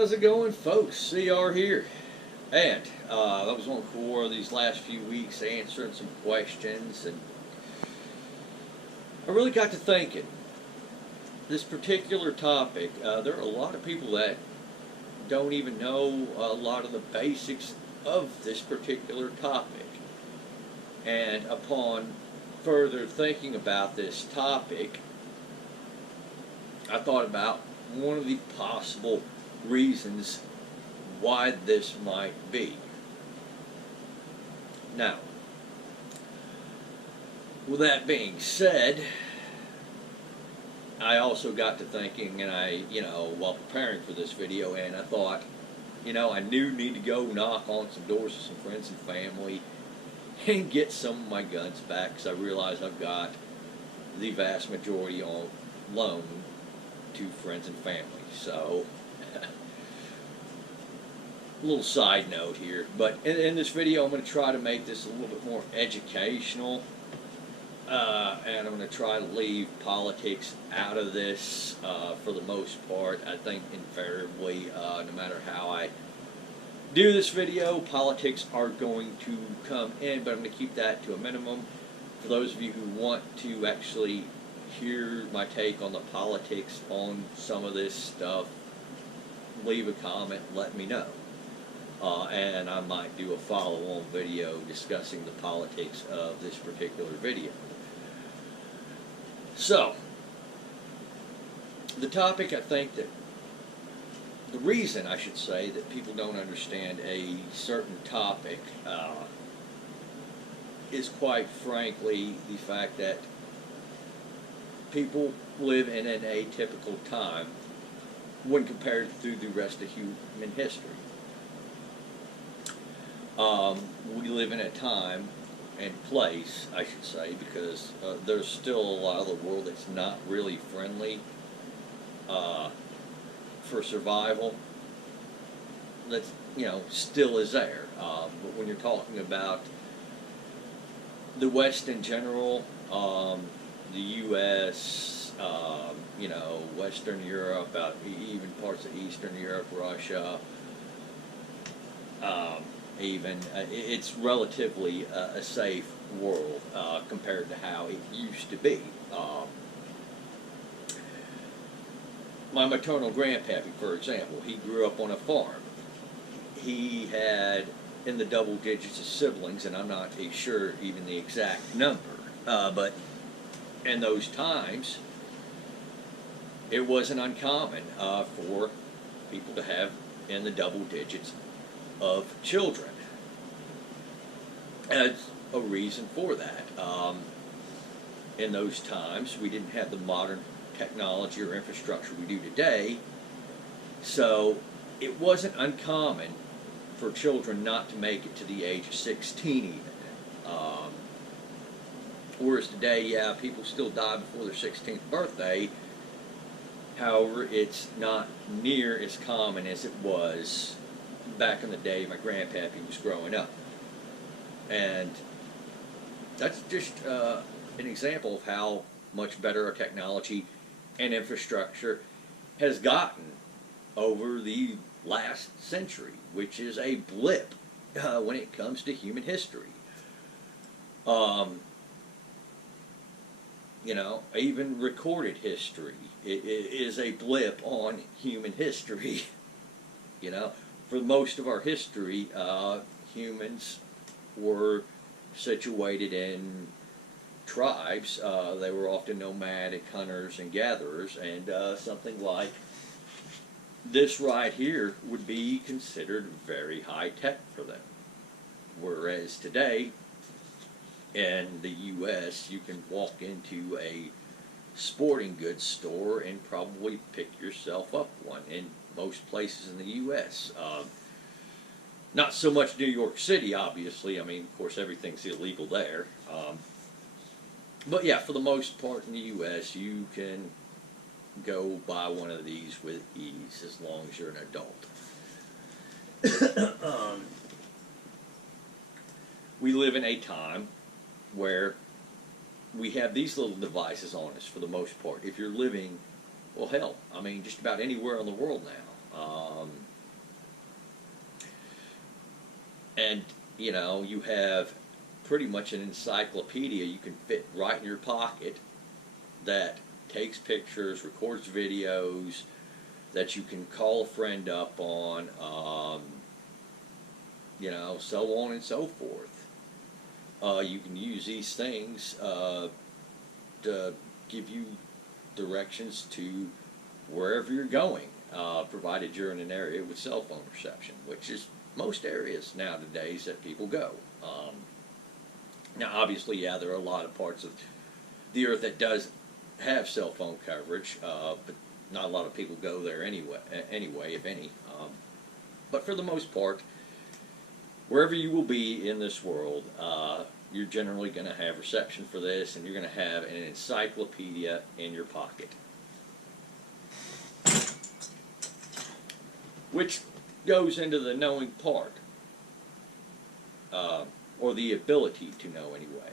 How's it going, folks? CR here. And I was on for these last few weeks answering some questions, and I really got to thinking. This particular topic, there are a lot of people that don't even know a lot of the basics of this particular topic. And upon further thinking about this topic, I thought about one of the possible reasons why this might be. Now, with that being said, I also got to thinking, and while preparing for this video, and I thought, I need to go knock on some doors with some friends and family and get some of my guns back, because I realize I've got the vast majority on loan to friends and family. So, a little side note here, but in this video I'm going to try to make this a little bit more educational, and I'm going to try to leave politics out of this for the most part. I think invariably, no matter how I do this video, politics are going to come in, but I'm going to keep that to a minimum. For those of you who want to actually hear my take on the politics on some of this stuff, leave a comment, let me know. And I might do a follow-on video discussing the politics of this particular video. So, the topic, I think that the reason, I should say, that people don't understand a certain topic is quite frankly the fact that people live in an atypical time when compared to the rest of human history. We live in a time and place, I should say, because there's still a lot of the world that's not really friendly for survival. That's, still is there. But when you're talking about the West in general, the U.S., Western Europe, even parts of Eastern Europe, Russia, it's relatively a safe world compared to how it used to be. My maternal grandpappy, for example, he grew up on a farm. He had in the double digits of siblings, and I'm not sure even the exact number, but in those times, it wasn't uncommon for people to have in the double digits of children. As a reason for that. In those times, we didn't have the modern technology or infrastructure we do today, so it wasn't uncommon for children not to make it to the age of 16 even. Whereas today, people still die before their 16th birthday. However, it's not near as common as it was back in the day my grandpappy was growing up. And that's just an example of how much better our technology and infrastructure has gotten over the last century, which is a blip when it comes to human history. Even recorded history is a blip on human history. For most of our history, humans were situated in tribes. They were often nomadic hunters and gatherers, and something like this right here would be considered very high-tech for them. Whereas today, in the U.S., you can walk into a sporting goods store and probably pick yourself up one in most places in the U.S. Not so much New York City, obviously. Of course, everything's illegal there. But yeah, for the most part in the U.S., you can go buy one of these with ease as long as you're an adult. We live in a time where we have these little devices on us for the most part. If you're living, well, hell, just about anywhere in the world now. And, you know, you have pretty much an encyclopedia you can fit right in your pocket that takes pictures, records videos, that you can call a friend up on, you know, so on and so forth. You can use these things to give you directions to wherever you're going, provided you're in an area with cell phone reception, which is most areas nowadays that people go. Now, obviously, yeah, there are a lot of parts of the earth that does have cell phone coverage, but not a lot of people go there anyway, if any. But for the most part, wherever you will be in this world, you're generally going to have reception for this, and you're going to have an encyclopedia in your pocket. Which goes into the knowing part, or the ability to know anyway.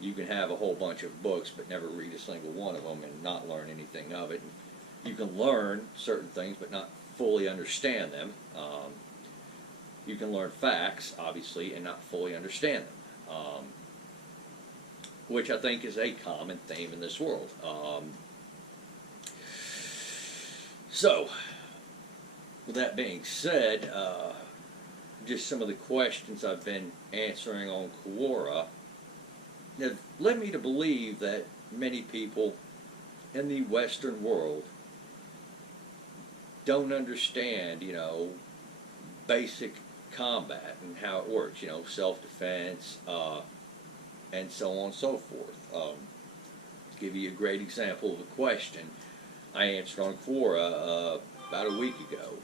You can have a whole bunch of books but never read a single one of them and not learn anything of it. And you can learn certain things but not fully understand them. You can learn facts, obviously, and not fully understand them, which I think is a common theme in this world. So, with that being said, just some of the questions I've been answering on Quora have led me to believe that many people in the Western world don't understand, you know, basic combat and how it works, you know, self-defense, and so on and so forth. To give you a great example of a question I answered on Quora about a week ago.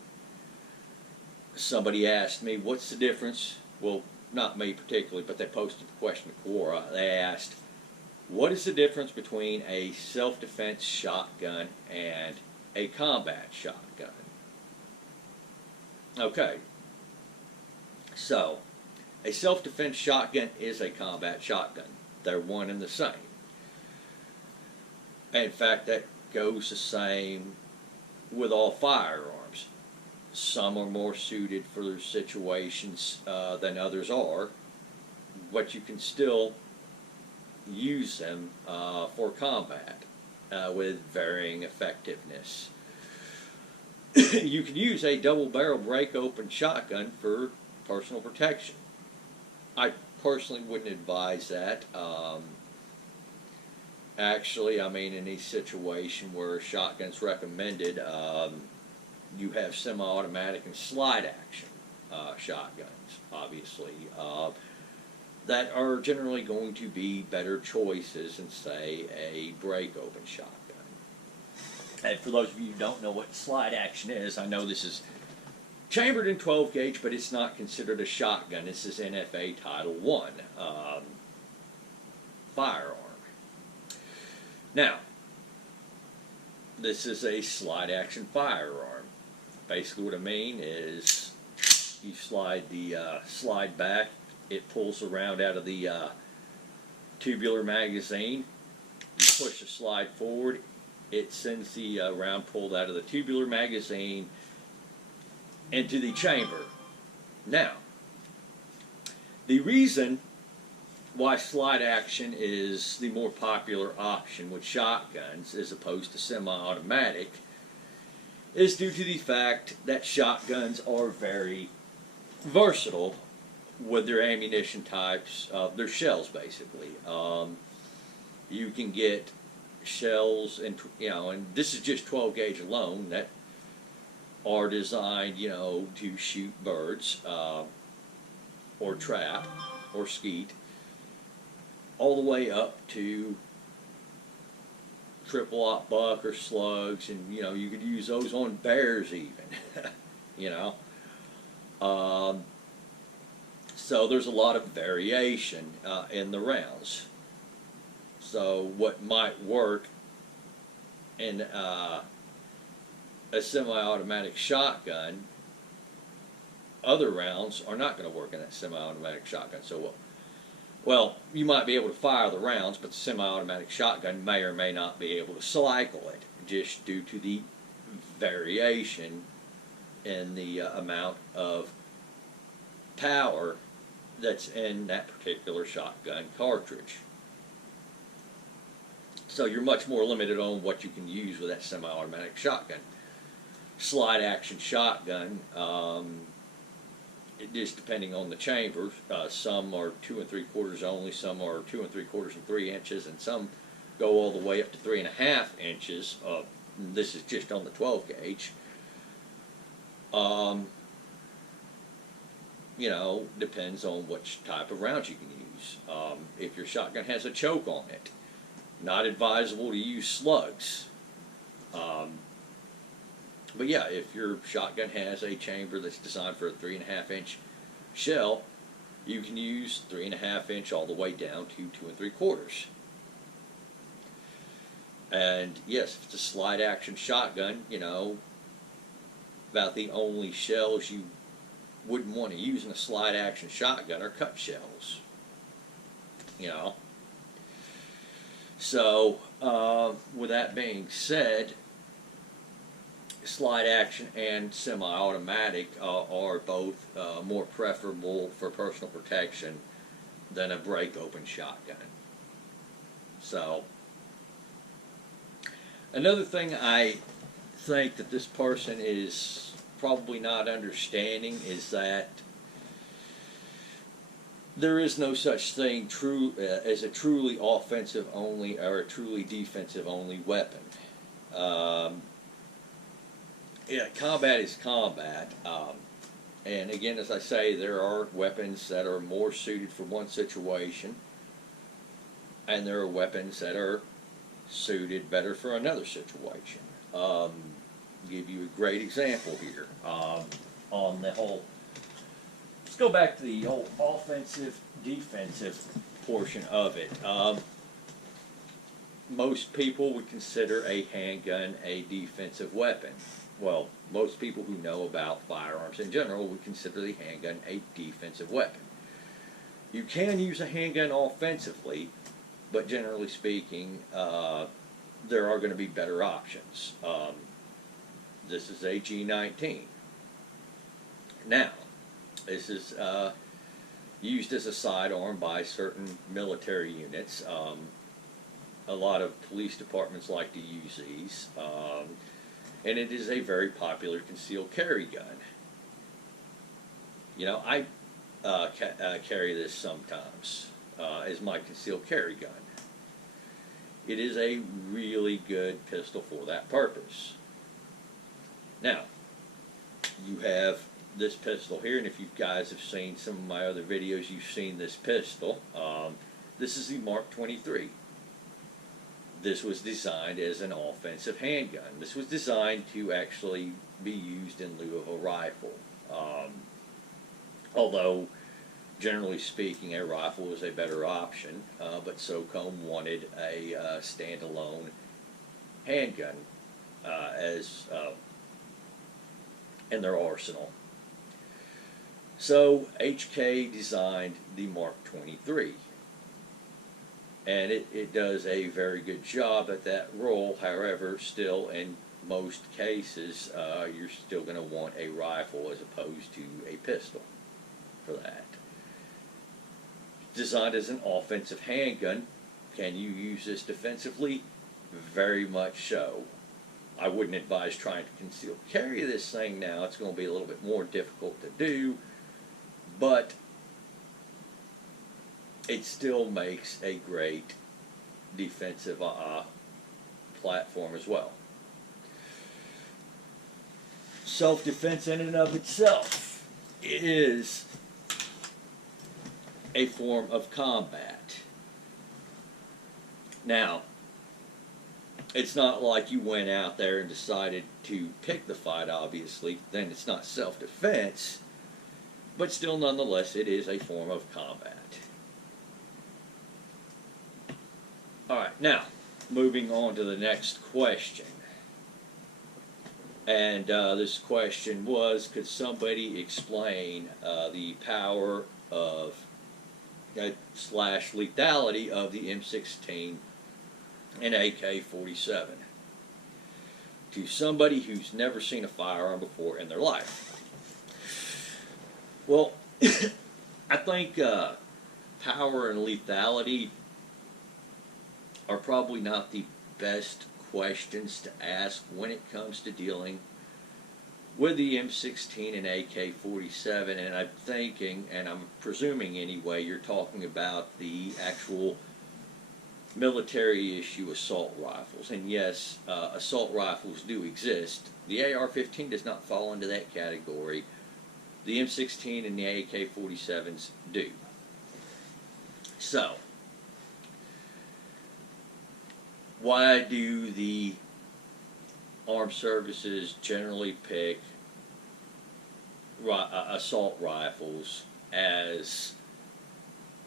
Somebody asked me, what's the difference? Well, not me particularly, but they posted the question to Quora. They asked, what is the difference between a self-defense shotgun and a combat shotgun? Okay. So, a self-defense shotgun is a combat shotgun. They're one and the same. In fact, that goes the same with all firearms. Some are more suited for situations than others are, but you can still use them for combat with varying effectiveness. You can use a double-barrel break-open shotgun for personal protection. I personally wouldn't advise that. Actually, I mean, in a situation where a shotgun's recommended, you have semi-automatic and slide action shotguns, obviously, that are generally going to be better choices than, say, a break-open shotgun. And for those of you who don't know what slide action is, I know this is chambered in 12 gauge, but it's not considered a shotgun. This is NFA Title I firearm. Now, this is a slide action firearm. Basically what I mean is you slide the slide back, it pulls the round out of the tubular magazine, you push the slide forward, it sends the round pulled out of the tubular magazine into the chamber. Now, the reason why slide action is the more popular option with shotguns as opposed to semi-automatic is due to the fact that shotguns are very versatile with their ammunition types, their shells basically. You can get shells, and and this is just 12 gauge alone, that are designed, to shoot birds, or trap, or skeet, all the way up to triple-aught buck or slugs, and you could use those on bears even. So there's a lot of variation in the rounds. So what might work in a semi-automatic shotgun, other rounds are not going to work in that semi-automatic shotgun so well. You might be able to fire the rounds, but the semi-automatic shotgun may or may not be able to cycle it, just due to the variation in the amount of power that's in that particular shotgun cartridge. So you're much more limited on what you can use with that semi-automatic shotgun. Slide action shotgun, it is depending on the chamber. Some are 2 3/4 only, some are 2 3/4 and 3 inches, and some go all the way up to 3.5 inches. This is just on the 12 gauge. You know, depends on which type of rounds you can use. If your shotgun has a choke on it, not advisable to use slugs. But yeah, if your shotgun has a chamber that's designed for a 3.5 inch shell, you can use 3.5 inch all the way down to 2 3/4. And yes, if it's a slide action shotgun, you know, about the only shells you wouldn't want to use in a slide action shotgun are cut shells. You know. So, with that being said, slide action and semi-automatic are both more preferable for personal protection than a break-open shotgun. So, another thing I think that this person is probably not understanding is that there is no such thing as a truly offensive only or a truly defensive only weapon. Yeah, combat is combat. And again, as I say, there are weapons that are more suited for one situation, and there are weapons that are suited better for another situation. Give you a great example here on the whole. Let's go back to the whole offensive, defensive portion of it. Most people would consider a handgun a defensive weapon. Well, most people who know about firearms in general would consider the handgun a defensive weapon. You can use a handgun offensively, but generally speaking, there are going to be better options. This is a G19. Now, this is used as a sidearm by certain military units. A lot of police departments like to use these. And it is a very popular concealed carry gun. You know, I carry this sometimes as my concealed carry gun. It is a really good pistol for that purpose. Now, you have this pistol here, and if you guys have seen some of my other videos, you've seen this pistol. This is the Mark 23. This was designed as an offensive handgun. This was designed to actually be used in lieu of a rifle. Although, generally speaking, a rifle is a better option, but SOCOM wanted a standalone handgun as in their arsenal. So HK designed the Mark 23. And it does a very good job at that role. However, still in most cases, you're still going to want a rifle as opposed to a pistol for that. Designed as an offensive handgun, can you use this defensively? Very much so. I wouldn't advise trying to conceal carry this thing now. It's going to be a little bit more difficult to do, but it still makes a great defensive platform as well. Self-defense in and of itself is a form of combat. Now, it's not like you went out there and decided to pick the fight, obviously. Then it's not self-defense, but still, nonetheless, it is a form of combat. Alright, now, moving on to the next question. And this question was, could somebody explain the power of slash lethality of the M16 and AK-47? to somebody who's never seen a firearm before in their life? Well, I think power and lethality are probably not the best questions to ask when it comes to dealing with the M16 and AK-47, and I'm thinking, and I'm presuming anyway, you're talking about the actual military issue assault rifles. And yes, assault rifles do exist. The AR-15 does not fall into that category. The M16 and the AK-47s do. So, why do the armed services generally pick assault rifles as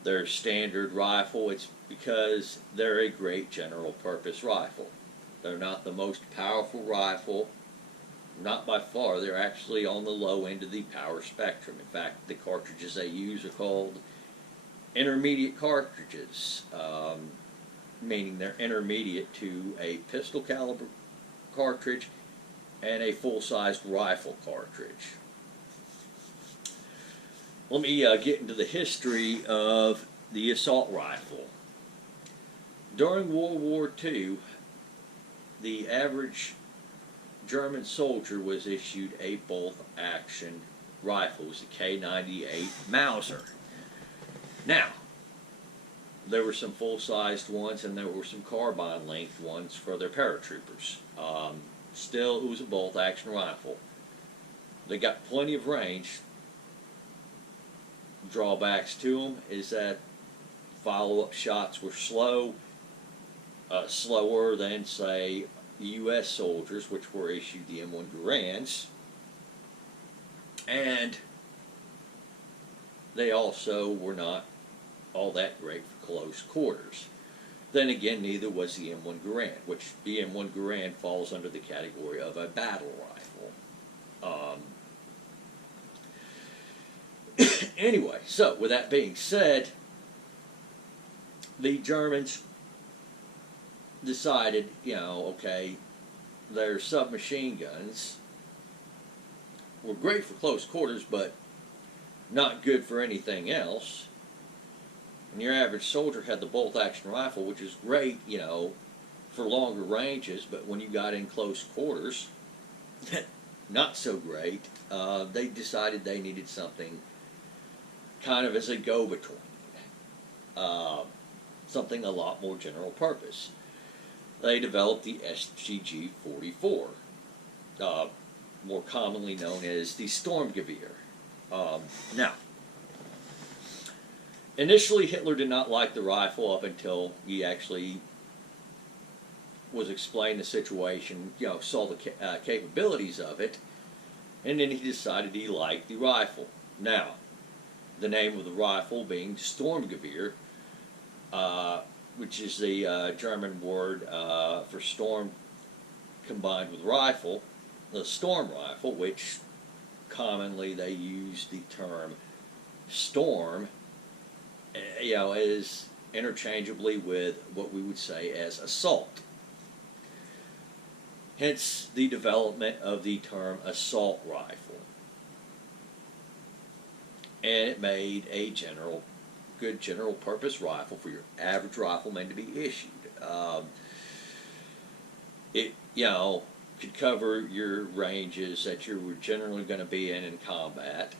their standard rifle? It's because they're a great general purpose rifle. They're not the most powerful rifle, not by far. They're actually on the low end of the power spectrum. In fact, the cartridges they use are called intermediate cartridges, meaning they're intermediate to a pistol caliber cartridge and a full-sized rifle cartridge. Let me get into the history of the assault rifle. During World War II, the average German soldier was issued a bolt-action rifle. It was a K98 Mauser. Now, there were some full-sized ones and there were some carbine-length ones for their paratroopers. Still, it was a bolt-action rifle. They got plenty of range. Drawbacks to them is that follow-up shots were slow, slower than, say, U.S. soldiers, which were issued the M1 Garands, and they also were not all that great for close quarters. Then again, neither was the M1 Garand, which the M1 Garand falls under the category of a battle rifle. Anyway, so with that being said, the Germans decided, okay, their submachine guns were great for close quarters, but not good for anything else. And your average soldier had the bolt-action rifle, which is great, for longer ranges, but when you got in close quarters, not so great. They decided they needed something kind of as a go-between, something a lot more general purpose. They developed the SGG-44, more commonly known as the Sturmgewehr. Now, initially Hitler did not like the rifle up until he actually was explained the situation, saw the capabilities of it, and then he decided he liked the rifle. Now, the name of the rifle being Sturmgewehr, which is the German word for storm combined with rifle, the storm rifle, which commonly they use the term storm, as interchangeably with what we would say as assault. Hence the development of the term assault rifle. And it made a good general purpose rifle for your average rifleman to be issued. It, could cover your ranges that you were generally going to be in combat.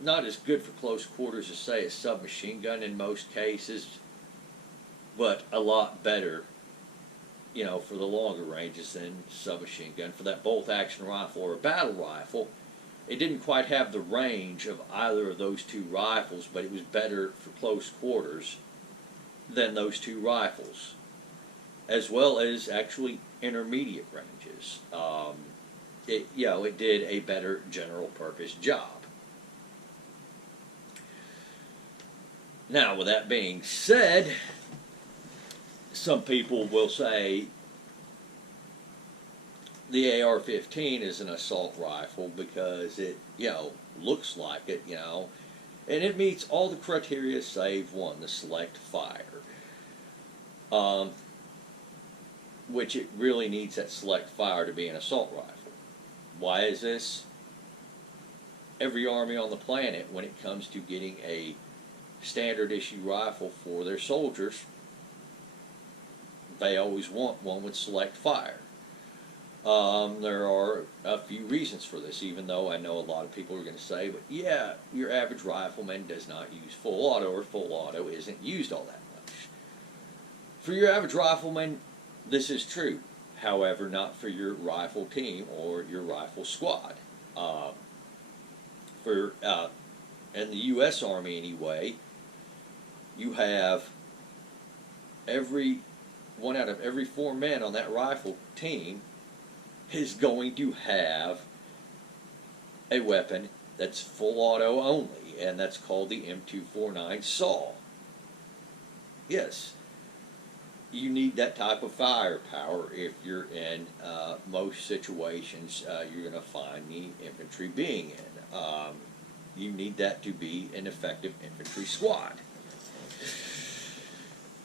Not as good for close quarters as, say, a submachine gun in most cases, but a lot better, for the longer ranges than submachine gun. For that bolt-action rifle or a battle rifle, it didn't quite have the range of either of those two rifles, but it was better for close quarters than those two rifles, as well as actually intermediate ranges. It did a better general purpose job. Now, with that being said, some people will say the AR-15 is an assault rifle because it, looks like it, and it meets all the criteria save one, the select fire. which it really needs that select fire to be an assault rifle. Why is this? Every army on the planet, when it comes to getting a standard issue rifle for their soldiers, they always want one with select fire. There are a few reasons for this, even though I know a lot of people are going to say, but yeah, your average rifleman does not use full auto, or full auto isn't used all that much. For your average rifleman, this is true. However, not for your rifle team or your rifle squad. In the U.S. Army anyway, you have one out of every 4 men on that rifle team is going to have a weapon that's full auto only, and that's called the M249 SAW. Yes, you need that type of firepower if you're in most situations you're going to find the infantry being in. You need that to be an effective infantry squad.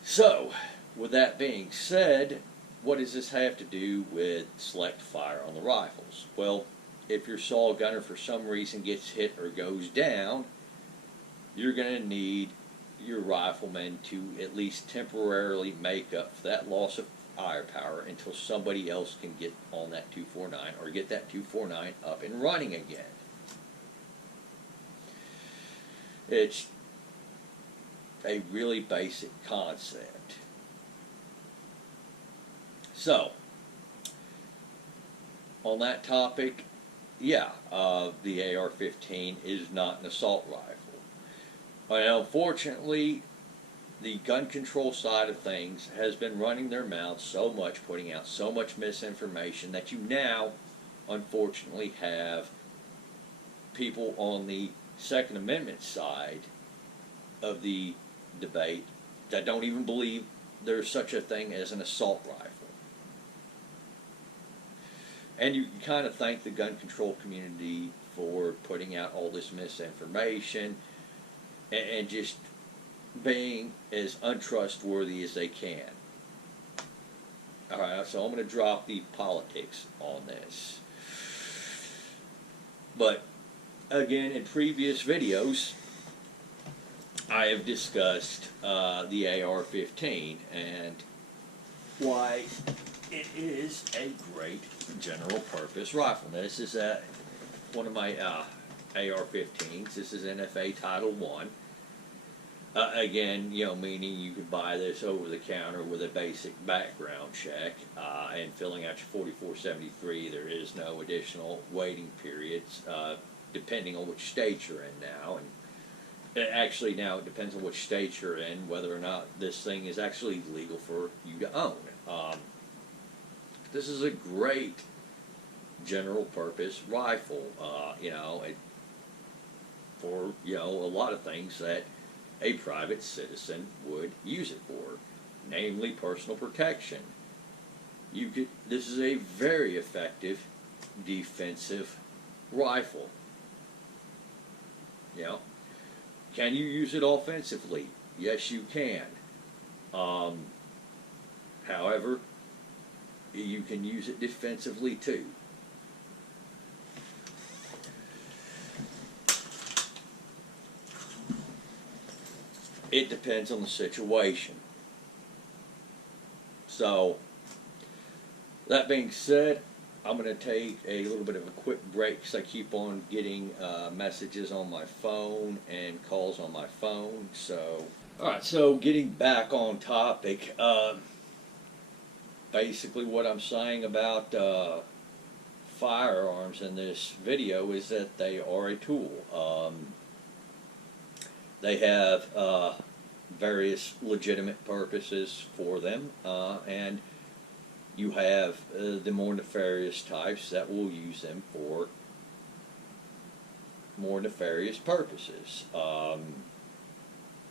So, with that being said, what does this have to do with select fire on the rifles? Well, if your SAW gunner for some reason gets hit or goes down, you're going to need your riflemen to at least temporarily make up for that loss of firepower until somebody else can get on that 249 or get that 249 up and running again. It's a really basic concept. So, on that topic, yeah, the AR-15 is not an assault rifle. But unfortunately, the gun control side of things has been running their mouths so much, putting out so much misinformation, that you now, unfortunately, have people on the Second Amendment side of the debate that don't even believe there's such a thing as an assault rifle. And you can kind of thank the gun control community for putting out all this misinformation and just being as untrustworthy as they can. Alright, so I'm going to drop the politics on this. But, again, in previous videos, I have discussed the AR-15 and why it is a great general purpose rifle. Now, this is one of my AR-15s. This is NFA Title I. Again, meaning you could buy this over the counter with a basic background check, and filling out your 4473. There is no additional waiting periods, depending on which state you're in now. And actually, now it depends on which state you're in, whether or not this thing is actually legal for you to own. This is a great general purpose rifle, for a lot of things that a private citizen would use it for, namely personal protection. This is a very effective defensive rifle. Can you use it offensively? Yes, you can. However, you can use it defensively too. It depends on the situation. So, that being said, I'm going to take a little bit of a quick break because I keep on getting messages on my phone and calls on my phone. So, alright, so getting back on topic, basically what I'm saying about firearms in this video is that they are a tool. They have various legitimate purposes for them, and you have the more nefarious types that will use them for more nefarious purposes.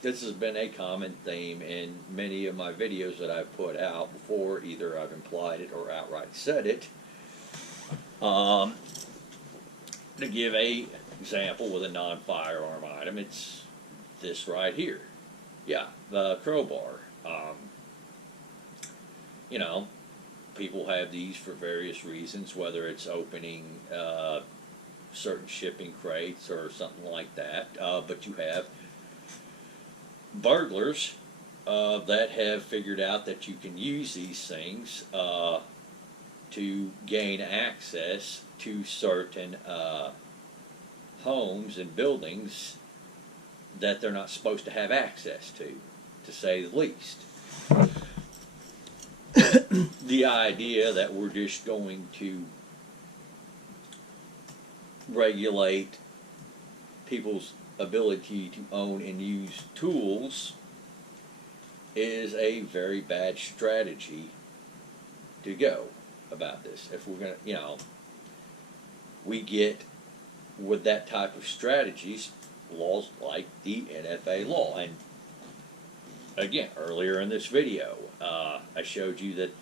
This has been a common theme in many of my videos that I've put out before. Either I've implied it or outright said it. To give an example with a non-firearm item, it's this right here. Yeah, the crowbar. people have these for various reasons, whether it's opening certain shipping crates or something like that. But you have burglars that have figured out that you can use these things to gain access to certain homes and buildings that they're not supposed to have access to say the least. The idea that we're just going to regulate people's ability to own and use tools is a very bad strategy to go about this. If we're going to, we get with that type of strategies, laws like the NFA law. And again, earlier in this video, I showed you that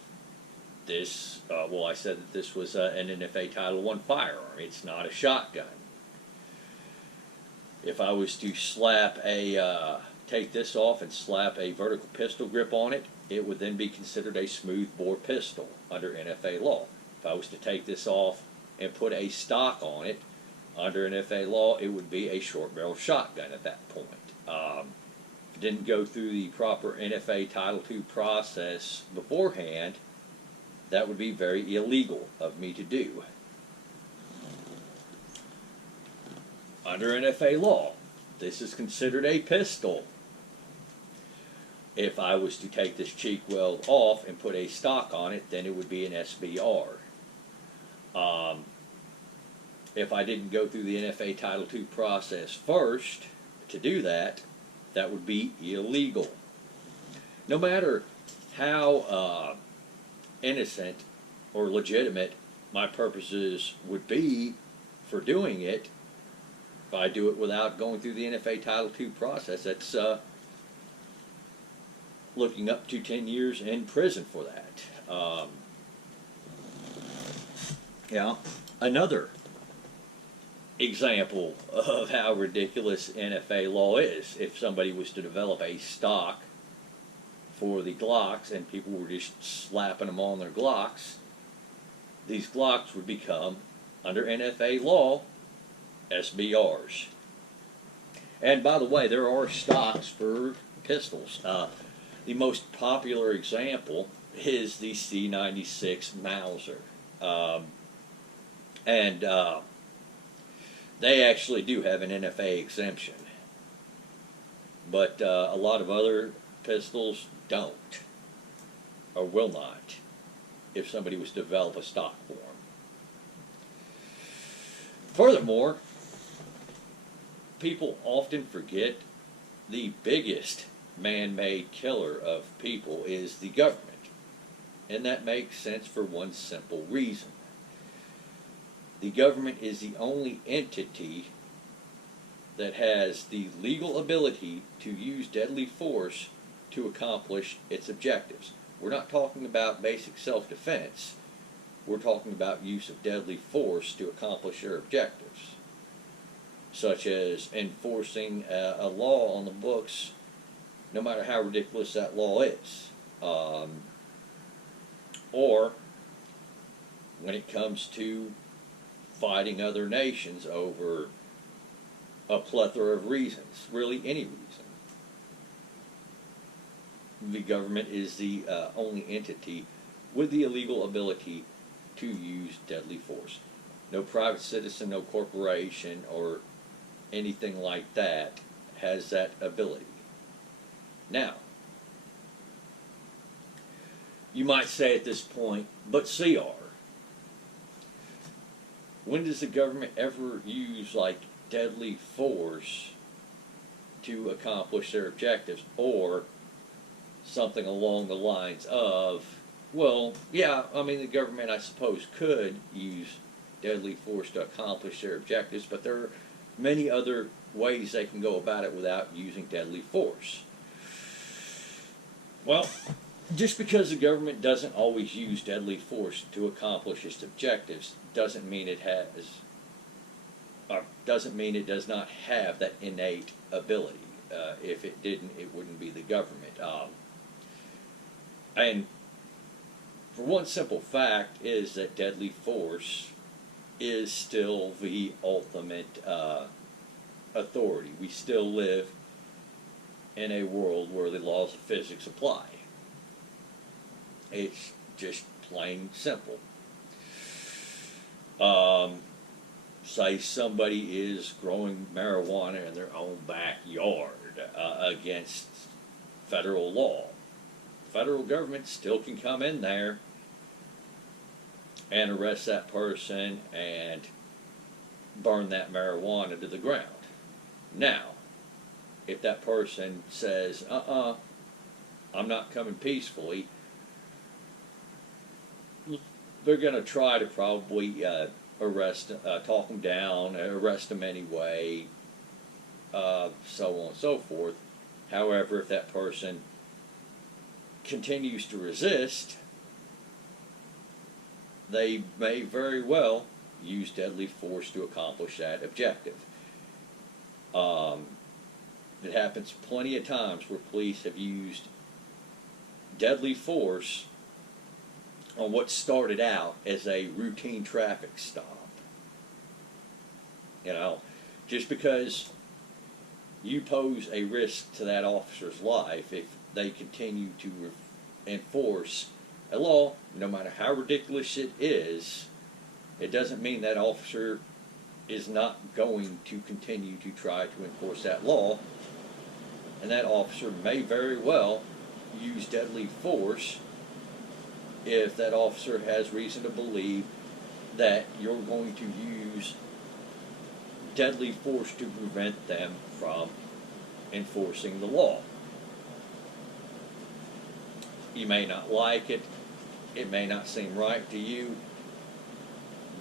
this, I said that this was an NFA Title I firearm. It's not a shotgun. If I was to take this off and slap a vertical pistol grip on it, it would then be considered a smoothbore pistol under NFA law. If I was to take this off and put a stock on it under NFA law, it would be a short barrel shotgun at that point. If it didn't go through the proper NFA Title II process beforehand, that would be very illegal of me to do. Under NFA law, this is considered a pistol. If I was to take this cheek weld off and put a stock on it, then it would be an SBR. If I didn't go through the NFA Title II process first to do that, that would be illegal. No matter how innocent or legitimate my purposes would be for doing it, if I do it without going through the NFA Title II process, that's looking up to 10 years in prison for that. Another example of how ridiculous NFA law is. If somebody was to develop a stock for the Glocks and people were just slapping them on their Glocks, these Glocks would become, under NFA law, SBRs. And by the way, there are stocks for pistols. The most popular example is the C96 Mauser. They actually do have an NFA exemption. But a lot of other pistols don't, or will not, if somebody was to develop a stock for them. Furthermore, people often forget the biggest man-made killer of people is the government. And that makes sense for one simple reason. The government is the only entity that has the legal ability to use deadly force to accomplish its objectives. We're not talking about basic self-defense. We're talking about use of deadly force to accomplish their objectives, such as enforcing a law on the books, no matter how ridiculous that law is. Or when it comes to fighting other nations over a plethora of reasons, really any reason. The government is the only entity with the illegal ability to use deadly force. No private citizen, no corporation, or anything like that has that ability. Now, you might say at this point, but CR, when does the government ever use like deadly force to accomplish their objectives, or something along the lines of, well, yeah, I mean, the government, I suppose, could use deadly force to accomplish their objectives, but there are many other ways they can go about it without using deadly force. Well, just because the government doesn't always use deadly force to accomplish its objectives doesn't mean it does not have that innate ability. If it didn't, it wouldn't be the government. And for one simple fact is that deadly force is still the ultimate authority. We still live in a world where the laws of physics apply. It's just plain simple. Say somebody is growing marijuana in their own backyard against federal law. The federal government still can come in there and arrest that person and burn that marijuana to the ground. Now, if that person says, I'm not coming peacefully, they're going to try to probably talk them down, arrest them anyway, so on and so forth. However, if that person continues to resist, they may very well use deadly force to accomplish that objective. It happens plenty of times where police have used deadly force on what started out as a routine traffic stop. You know, just because you pose a risk to that officer's life, if they continue to enforce a law, no matter how ridiculous it is, it doesn't mean that officer is not going to continue to try to enforce that law, and that officer may very well use deadly force if that officer has reason to believe that you're going to use deadly force to prevent them from enforcing the law. You may not like it. It may not seem right to you.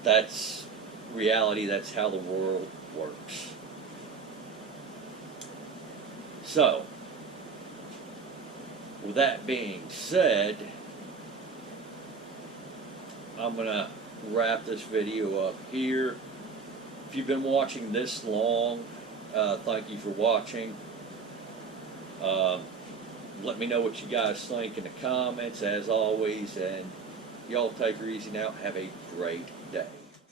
That's reality. That's how the world works. So, with that being said, I'm going to wrap this video up here. If you've been watching this long, thank you for watching. Let me know what you guys think in the comments, as always, and y'all take her easy now. Have a great day.